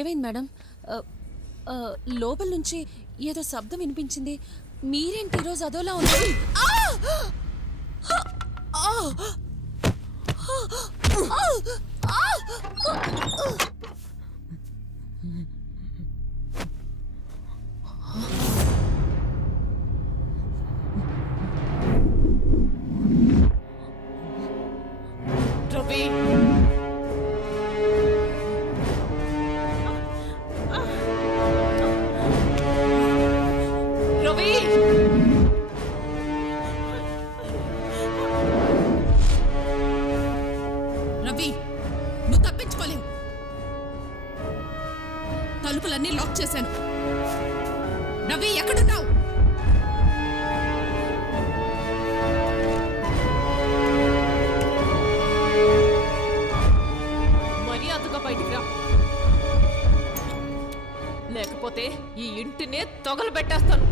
ఏమైంది మేడం? లోపల నుంచి ఏదో శబ్దం వినిపించింది. మీరేంటి ఈరోజు అదోలా ఉంది? రవి, రవి, రవి, నువ్వు తప్పించుకోలేవు. తలుపులన్నీ లాక్ చేశాను. రవి, ఎక్కడున్నావు? మర్యాదగా బయటికి రా, లేకపోతే ఈ ఇంటినే తొగలబెట్టేస్తాను.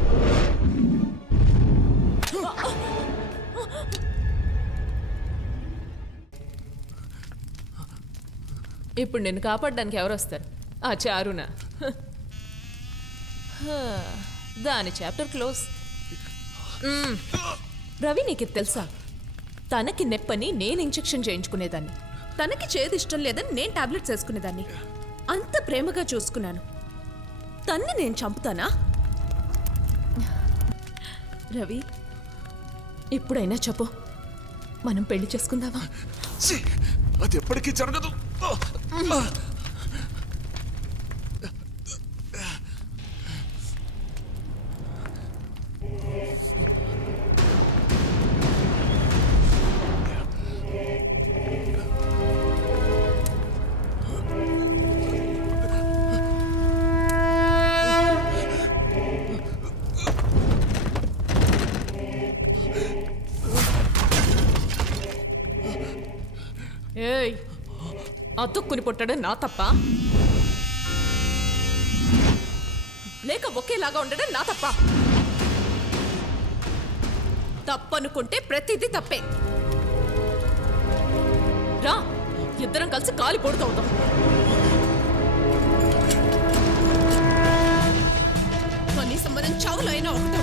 ఇప్పుడు నేను కాపాడడానికి ఎవరు వస్తారు? ఆ చారునా? దాని చాప్టర్ క్లోజ్. రవి, నీకు తెలుసా, తనకి నెప్పని నేను ఇంజెక్షన్ చేయించుకునేదాన్ని, తనకి చేదు ఇష్టం లేదని నేను టాబ్లెట్స్ వేసుకునేదాన్ని. అంత ప్రేమగా చూసుకున్నాను. తన్ని నేను చంపుతానా? రవి, ఇప్పుడైనా చెప్పు, మనం పెళ్లి చేసుకుందామా? అది ఎప్పటికీ జరగదు. ఏయ్, అతుక్కుని పుట్టడం నా తప్ప, లేక ఒకేలాగా ఉండడం నా తప్ప? తప్పనుకుంటే ప్రతిదీ తప్పే. రా, ఇద్దరం కలిసి కాలి పొడుతవుతాం. కనీసం మనం చావులో అయినా ఒకటో.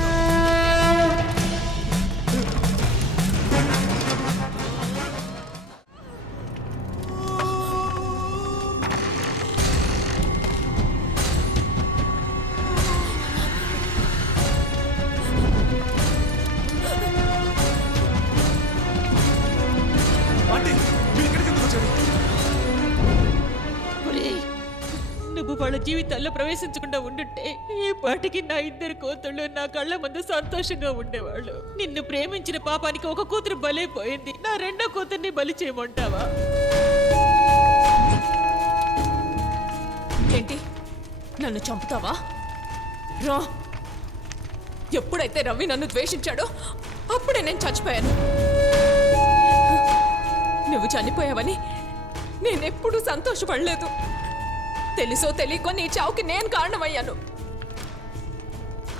నువ్వు వాళ్ళ జీవితాల్లో ప్రవేశించకుండా ఉండుంటే ఈ పాటికి నా ఇద్దరు కూతుళ్ళు నా కళ్ళ ముందు సంతోషంగా ఉండేవాళ్ళు. నిన్ను ప్రేమించిన పాపానికి ఒక కూతురు బలైపోయింది. నా రెండో కూతుర్ని బలి చేయమంటావా? ఏంటి, నన్ను చంపుతావా? రా. ఎప్పుడైతే రవి నన్ను ద్వేషించాడో అప్పుడే నేను చచ్చిపోయాను. నువ్వు చనిపోయావని నేనెప్పుడూ సంతోషపడలేదు. తెలుసో తెలియకో నీ చావుకి నేను కారణమయ్యాను.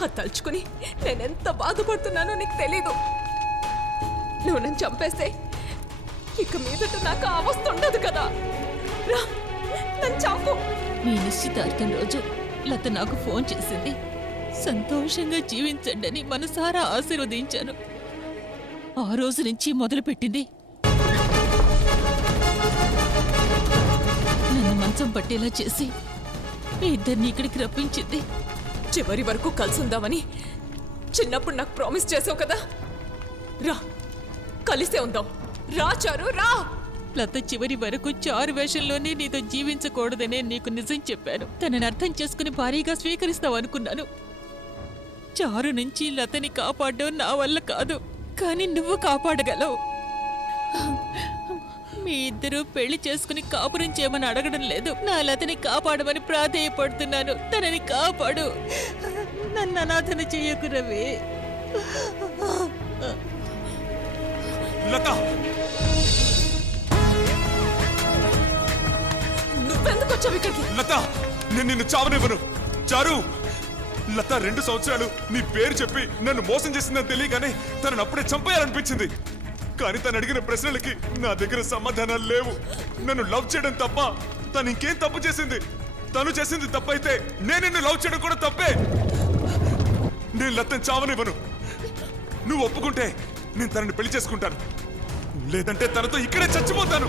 అది తలుచుకుని నేనెంత బాధపడుతున్నానో నీకు తెలీదు. నువ్వు నన్ను చంపేస్తే ఇక మీదట నాకు అవస్థ ఉండదు కదా. రా, నన్ను చంపు. మీ నిశ్చితార్థం రోజు లత నాకు ఫోన్ చేసింది. సంతోషంగా జీవించండి అని మనసారా ఆశీర్వదించాను. ఆ రోజు నుంచి మొదలుపెట్టింది నన్ను మంచం పట్టేలా చేసి మీ ఇద్దరిని ఇక్కడికి రప్పించింది. చివరి వరకు కలిసి ఉందామని చిన్నప్పుడు నాకు ప్రామిస్ చేసావు కదా. రా, కలిసే ఉందాం. రా చారు, రా. లత చివరి వరకు చారు వేషంలోనే నీతో జీవించకూడదనే నీకు నిజం చెప్పాను. తనని అర్థం చేసుకుని భారీగా స్వీకరిస్తావు అనుకున్నాను. చారు నుంచి లతని కాపాడడం నా వల్ల కాదు, కానీ నువ్వు కాపాడగలవు. మీ ఇద్దరూ పెళ్లి చేసుకుని కాపురం చేయమని అడగడం లేదు, నా లతని కాపాడమని ప్రాధేయపడుతున్నాను. తనని కాపాడు, నన్ను అనాథన చెయ్యకు రవి. లత, నువ్వెందుకు వచ్చావు ఇక్కడికి? లత, నేను నిన్ను చావనివ్వను. చారు, లత 2 సంవత్సరాలు నీ పేరు చెప్పి నన్ను మోసం చేసిందని తెలియగానే తనను అప్పుడే చంపేయాలనిపించింది. కానీ తను అడిగిన ప్రశ్నలకి నా దగ్గర సమాధానాలు లేవు. నన్ను లవ్ చేయడం తప్ప తను ఇంకేం తప్పు చేసింది? తను చేసింది తప్పైతే నేను నిన్ను లవ్ చేయడం కూడా తప్పే. నేను లతని చావనివ్వను. నువ్వు ఒప్పుకుంటే నేను తనని పెళ్లి చేసుకుంటాను, లేదంటే తనతో ఇక్కడే చచ్చిపోతాను.